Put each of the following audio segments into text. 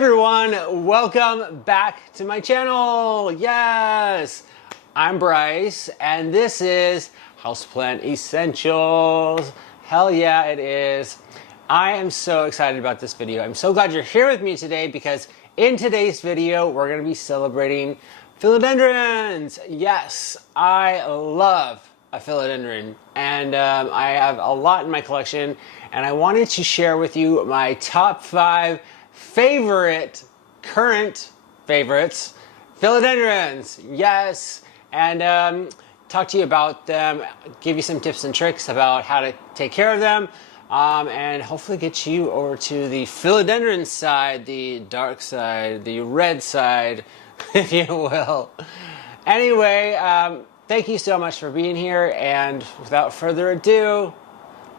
everyone, welcome back to my channel. Yes, I'm Bryce and this is Houseplant Essentials. Hell yeah, it is. I am so excited about this video. I'm so glad you're here with me today because in today's video, we're gonna be celebrating philodendrons. Yes, I love a philodendron and I have a lot in my collection and I wanted to share with you my top 5 current favorites, philodendrons. Yes, and talk to you about them, give you some tips and tricks about how to take care of them, and hopefully get you over to the philodendron side, the dark side, the red side, if you will. Anyway, thank you so much for being here, and without further ado,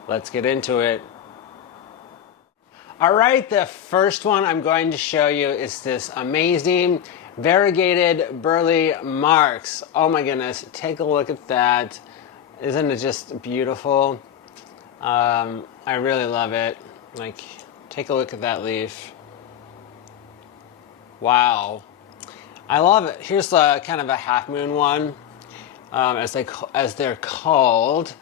let's get into it. All right, the first one I'm going to show you is this amazing variegated Burley marks. Oh my goodness, take a look at that. Isn't it just beautiful? I really love it. Like, take a look at that leaf. Wow. I love it. Here's kind of a half moon one, as they're called.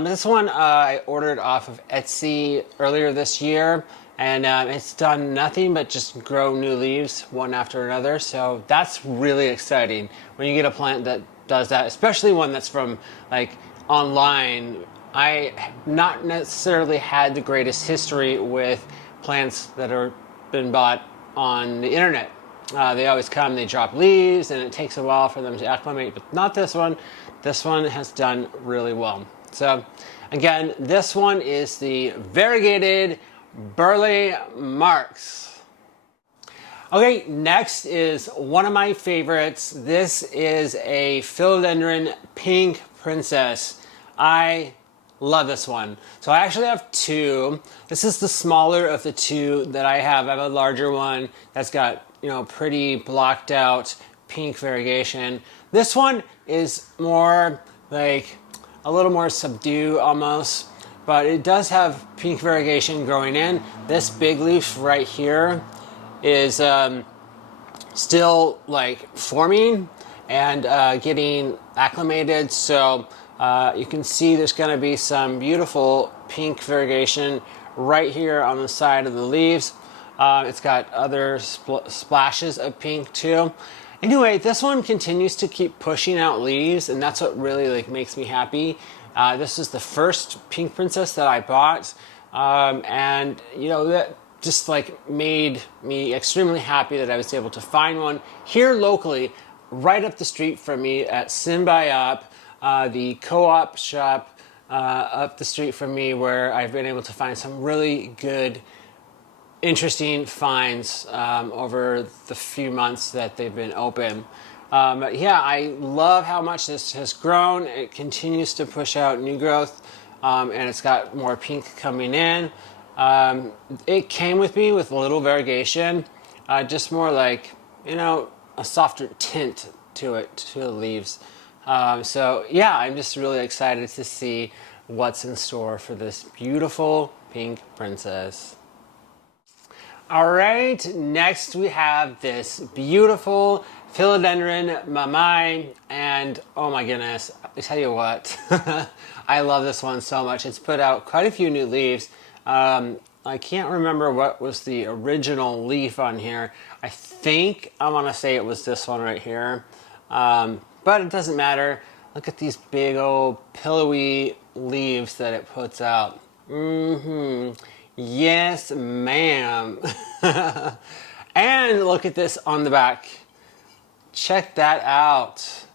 This one I ordered off of Etsy earlier this year. And it's done nothing but just grow new leaves one after another. So that's really exciting when you get a plant that does that, especially one that's from like online. I have not necessarily had the greatest history with plants that are been bought on the internet. They always come, they drop leaves, and it takes a while for them to acclimate, but not this one. This one has done really well. So again, this one is the variegated Burley marks. Okay, next is one of my favorites. This is a philodendron pink princess. I love this one. So I actually have two. This is the smaller of the two that I have. I have a larger one that's got, you know, pretty blocked out pink variegation. This one is more like a little more subdued almost, but it does have pink variegation growing in. This big leaf right here is still like forming and getting acclimated. So you can see there's gonna be some beautiful pink variegation right here on the side of the leaves. It's got other splashes of pink too. Anyway, this one continues to keep pushing out leaves, and that's what really like makes me happy. This is the first pink princess that I bought, and you know, that just like made me extremely happy that I was able to find one here locally, right up the street from me at Symbiop, the co-op shop up the street from me, where I've been able to find some really good, interesting finds over the few months that they've been open. But yeah, I love how much this has grown. It continues to push out new growth, and it's got more pink coming in. It came with me with a little variegation, just more like, you know, a softer tint to it, to the leaves. So yeah, I'm just really excited to see what's in store for this beautiful pink princess. All right, next we have this beautiful Philodendron Mamai, and oh my goodness, I tell you what, I love this one so much. It's put out quite a few new leaves. I can't remember what was the original leaf on here. I think I want to say it was this one right here, but it doesn't matter. Look at these big old pillowy leaves that it puts out. Yes, ma'am. And look at this on the back. Check that out.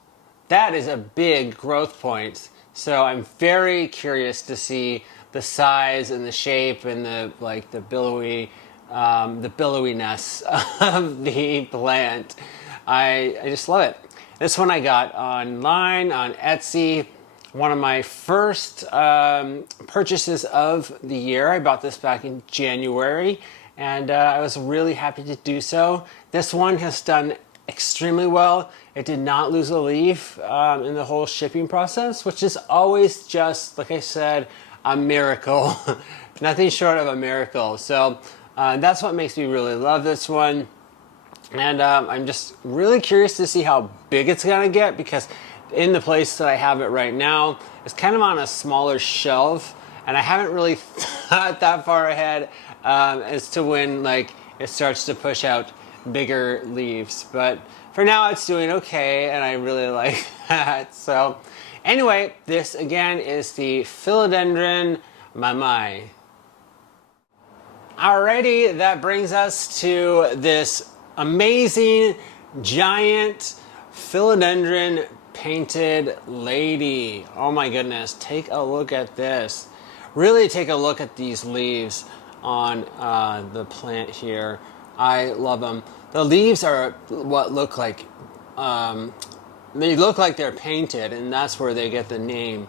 That is a big growth point. So I'm very curious to see the size and the shape and the billowiness of the plant. I just love it. This one I got online on Etsy. One of my first purchases of the year. I bought this back in January, and I was really happy to do so. This one has done extremely well. It did not lose a leaf in the whole shipping process, which is always just, like I said, a miracle. Nothing short of a miracle. So That's what makes me really love this one. And I'm just really curious to see how big it's gonna get, because in the place that I have it right now, it's kind of on a smaller shelf, and I haven't really thought that far ahead as to when like it starts to push out bigger leaves. But for now, it's doing okay, and I really like that. So anyway, this again is the Philodendron Mamai. Alrighty, that brings us to this amazing giant philodendron painted lady. Oh my goodness, take a look at this. Really take a look at these leaves on the plant here. I love them. The leaves are what look like, they look like they're painted, and that's where they get the name.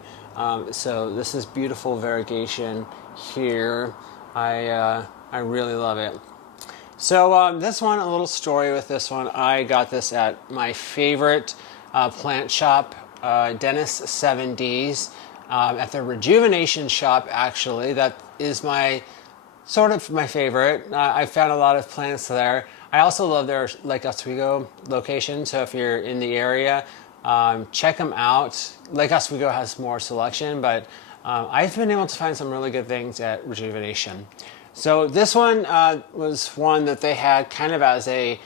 So this is beautiful variegation here. I really love it. So this one, a little story with this one. I got this at my favorite plant shop, Dennis 7Ds, at the Rejuvenation shop, actually. That is my sort of my favorite. I found a lot of plants there. I also love their Lake Oswego location, so if you're in the area, check them out. Lake Oswego has more selection, but I've been able to find some really good things at Rejuvenation. So this one was one that they had kind of as a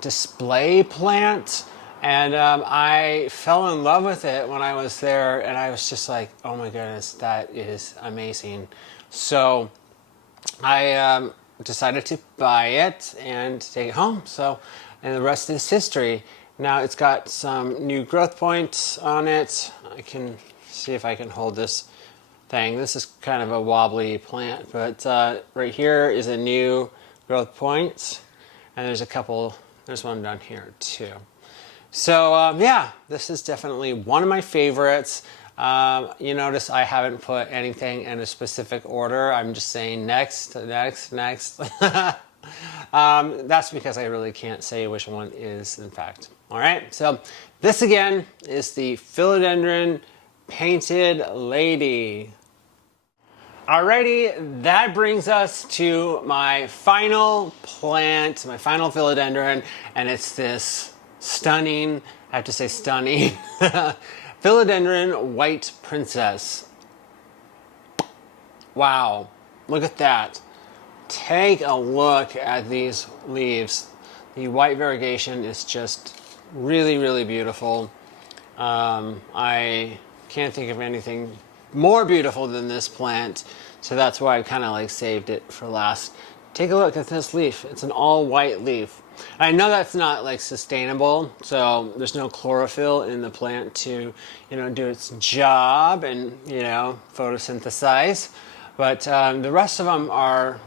display plant, and I fell in love with it when I was there, and I was just like, oh my goodness, that is amazing. So I decided to buy it and take it home. So, and the rest is history. Now it's got some new growth points on it. I can see if I can hold this thing. This is kind of a wobbly plant, but right here is a new growth point, and there's one down here too. So yeah, this is definitely one of my favorites. You notice I haven't put anything in a specific order. I'm just saying next, next, next. That's because I really can't say which one is in fact. All right, so this again is the Philodendron Painted Lady. Alrighty, that brings us to my final plant, my final philodendron, and it's this stunning, I have to say stunning, Philodendron White Princess. Wow, look at that. Take a look at these leaves. The white variegation is just really, really beautiful. I can't think of anything more beautiful than this plant, so that's why I kind of like saved it for last. Take a look at this leaf. It's an all white leaf. I know that's not like sustainable, so there's no chlorophyll in the plant to, do its job and, photosynthesize. But the rest of them are,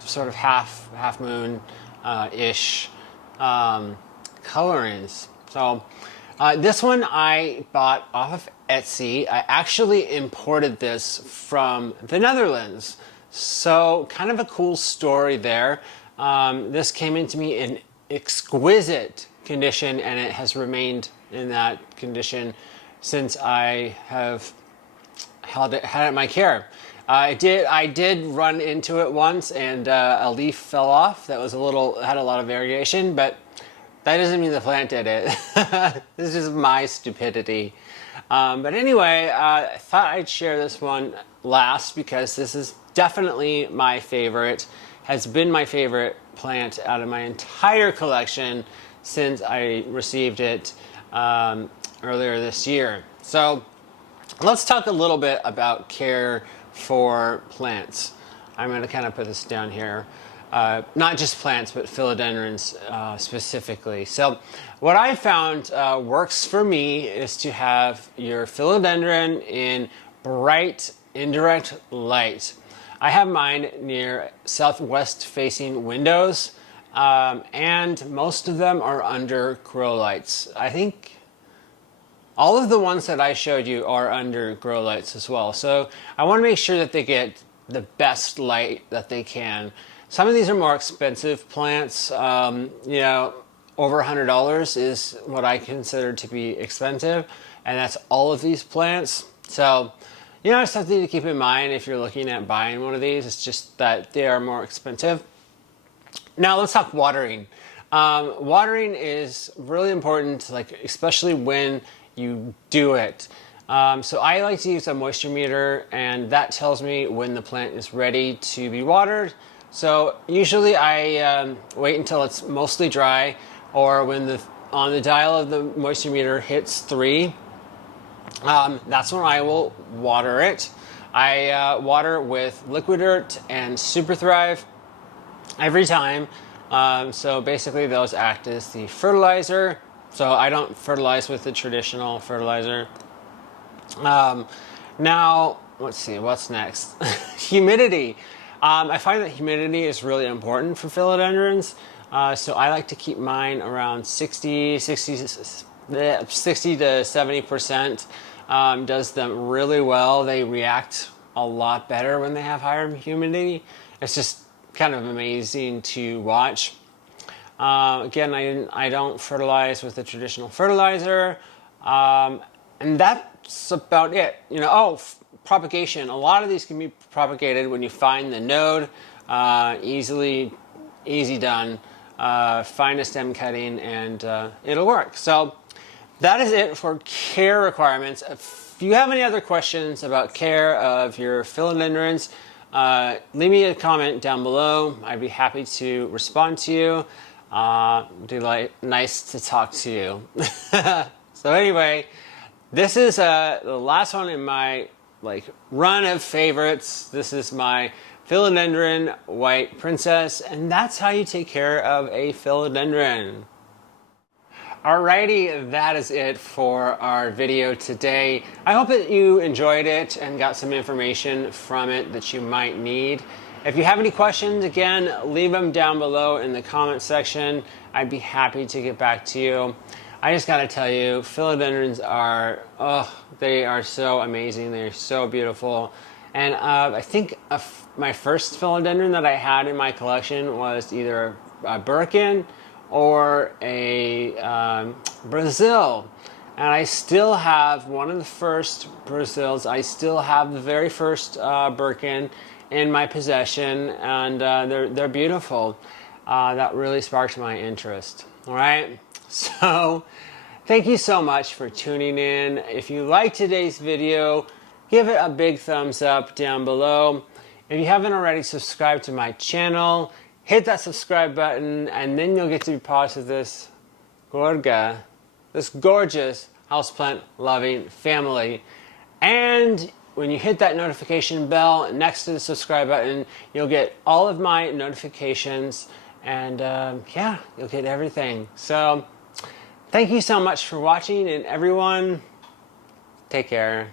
sort of half moon ish colorings. So this one I bought off of Etsy. I actually imported this from the Netherlands. So kind of a cool story there. This came into me in exquisite condition, and it has remained in that condition since I have had it in my care. I did run into it once, and a leaf fell off. That was had a lot of variation, but that doesn't mean the plant did it. This is my stupidity. But anyway, I thought I'd share this one last because this is definitely my favorite. Has been my favorite plant out of my entire collection since I received it earlier this year. So let's talk a little bit about care for plants. I'm going to kind of put this down here. Not just plants, but philodendrons specifically. So what I found works for me is to have your philodendron in bright indirect light. I have mine near southwest facing windows, and most of them are under grow lights. I think all of the ones that I showed you are under grow lights as well. So I want to make sure that they get the best light that they can. Some of these are more expensive plants. Over $100 is what I consider to be expensive, and that's all of these plants. So, You know, something to keep in mind if you're looking at buying one of these. It's just that they are more expensive. Now let's talk watering. Watering is really important, like especially when you do it. So I like to use a moisture meter, and that tells me when the plant is ready to be watered. So usually I wait until it's mostly dry, or when on the dial of the moisture meter hits 3. That's when I will water it. I water with Liquid Dirt and Super Thrive every time. So basically those act as the fertilizer. So I don't fertilize with the traditional fertilizer. Now, let's see, what's next? Humidity. I find that humidity is really important for philodendrons. So I like to keep mine around 60 to 70%. Does them really well. They react a lot better when they have higher humidity. It's just kind of amazing to watch. Again, I don't fertilize with the traditional fertilizer, and that's about it. You know, propagation. A lot of these can be propagated when you find the node. Easy done. Find a stem cutting, and it'll work. So that is it for care requirements. If you have any other questions about care of your philodendrons, leave me a comment down below. I'd be happy to respond to you. Nice to talk to you. So anyway, this is the last one in my run of favorites. This is my Philodendron White Princess, and that's how you take care of a philodendron. Alrighty, that is it for our video today. I hope that you enjoyed it and got some information from it that you might need. If you have any questions, again, leave them down below in the comment section. I'd be happy to get back to you. I just gotta tell you, philodendrons are, they are so amazing. They're so beautiful. And I think my first philodendron that I had in my collection was either a Birkin or a Brazil, and I still have one of the first Brazils. I still have the very first Birkin in my possession, and they're beautiful. That really sparked my interest. All right, so thank you so much for tuning in. If you liked today's video, give it a big thumbs up down below. If you haven't already subscribed to my channel, hit that subscribe button, and then you'll get to be part of this gorgeous houseplant loving family. And when you hit that notification bell next to the subscribe button, you'll get all of my notifications, and yeah, you'll get everything. So thank you so much for watching, and everyone, take care.